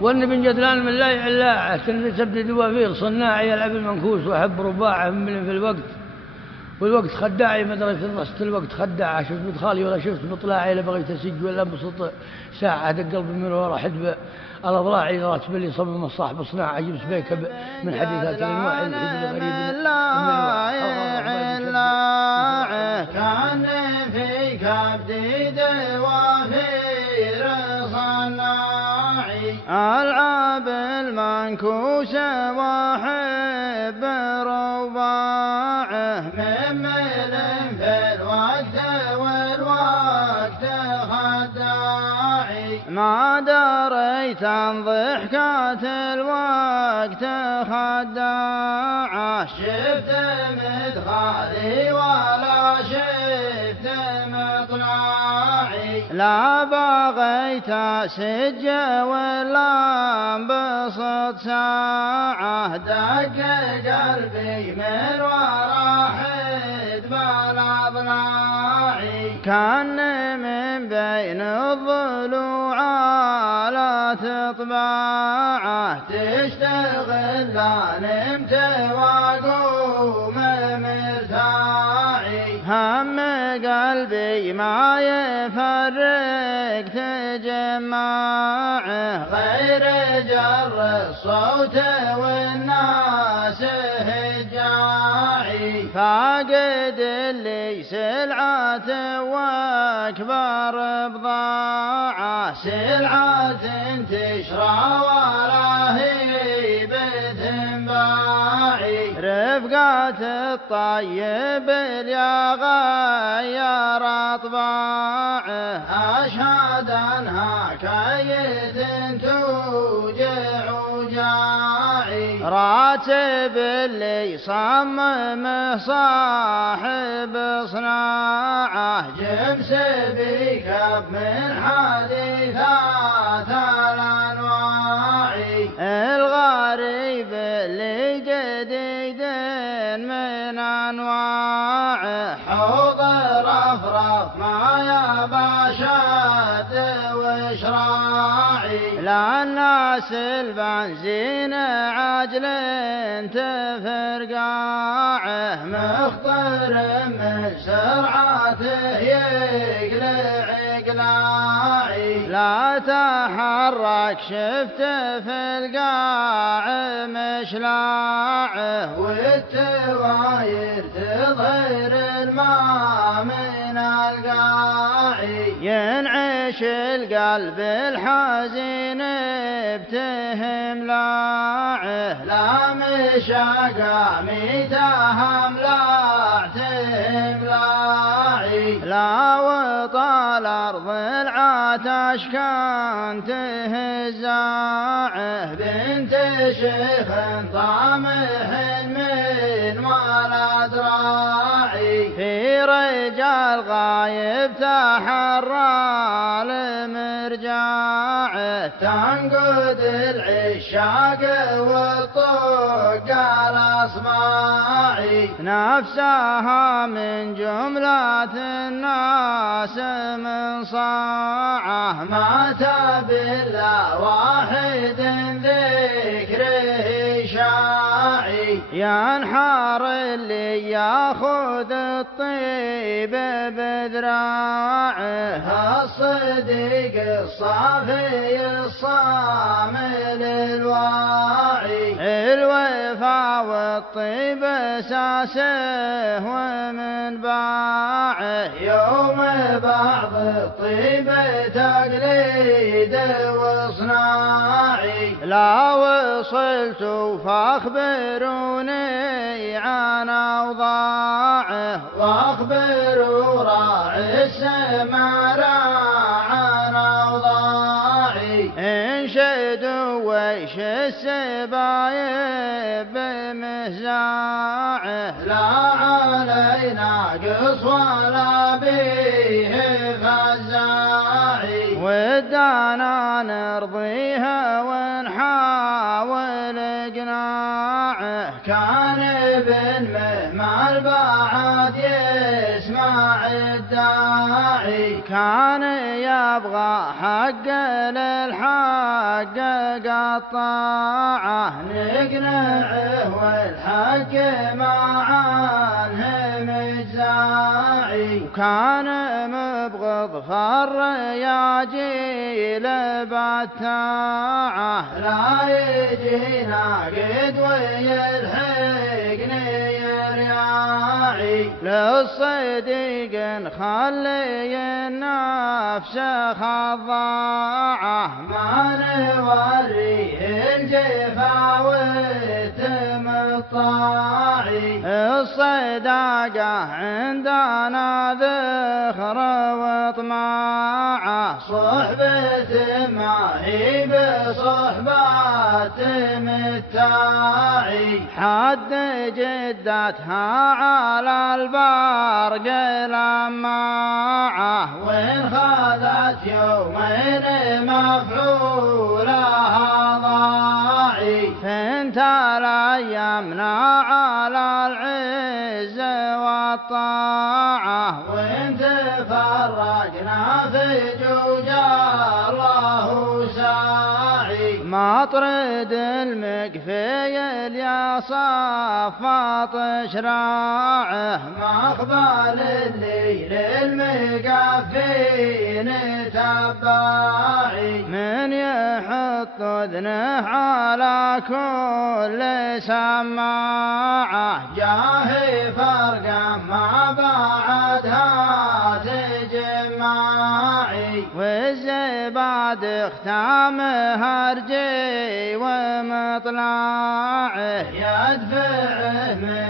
والنبي جدلان من لا يعلاعه تبدي دوافير صناعي يلعب المنكوس وحب رباعه من في الوقت، والوقت خداعي مدرسة الرصد الوقت خداعه. شفت مدخالي ولا شفت بطلاعي لا بغيت اسج ولا انبسط ساعة دق قلبي من ورا حدب الاضلاعي راتب اللي صمم الصاحب صناعه اجيب سبيكه من حديثات الانواع الحب الغريب كان في كبدي دوافير صناعي العاب المنكوس واحب رباعه ممل في الوقت والوقت خداعي ما دريت عن ضحكات الوقت خداعه شفت مدخالي ولا شفت مطلعي لا بغيت اسج ولا انبسط ساعه دق قلبي من ورا حدب الاضلاعي كان من بين الضلوع على تطباعه تشتغل لا نمت واقوم مرتاعي هم قلبي ما يفرق تجمعه غير جر الصوت والناس هجاعي فاقد اللي سلعة واكبر بضاعة سلعة تشرى ولا هي بتنباعي رفقات الطيب اللي غير اطباعه اشهد انها كيد توجع وجاعي راتب اللي صممه صاحب صناعه جمس بكب من حديثات الانواع الغريب اللي جديد من انواعه حوض رفرف ما يباشد وشراعي لا الناس البنزين عجل تفرقاعه مخطر من سرعته يقلع قلاعي لا تحرك شفت في القاع مشلاعه والتواير تظهر الماء من القاعي ينعش القلب الحزين بتهم لاعه لا مشاقامي تهم لاعتهم لاعي لا وطال أرض العتش كان تهزاعه بنت شيخ طامح من ولد راعي في رجال غايب تحرى المرجاعه تنقد العشاق والطوق الاصباعي نفسها من جملة الناس من صاعه مات بالله واحد ذكره شاعي ينحر اللي ياخذ الطيب بذراعه الصديق الصافي الصامل الواعي الوفا والطيب اساسه ومن باعه يوم بعض الطيب تقليد وصناعي لا وصلت فاخبروني عن اوضاعه واخبروا راعي السماء عن اوضاعي انشدوا ويش السبايب بمهزاعه لا علينا قص ولا به فزاعي ودانا نرضيها ونحاول اقناعه كان ابن مهما البعد يسمع الداعي الساعي كان يبغى حق للحق قطاعه نقنعه والحق معاه مجزاعي وكان مبغض فالرياجيل بتاعه لا يجينا قد ويلحقني رياعي للصديق خلي النفس خضاعه ما نوريه الجفا وتمطاعي الصداقة عندنا ذخر وطماعه صحبة ما هي بصحبات متاعي حد جدتها على البرق لماعه وإن خذت يومين مفعولها ضاعي فانت الأيامنا على العز والطاعة وإن تفرقنا في جوجا الله ساعي مطرد المكفي يا صفاط شراعه مقبل الليل المقفين تباعي من يحط اذنه على كل سماعه جاهي فرقا ما بعدها تجماعي والزباد اختامها رجي ومطلعه يدفعه من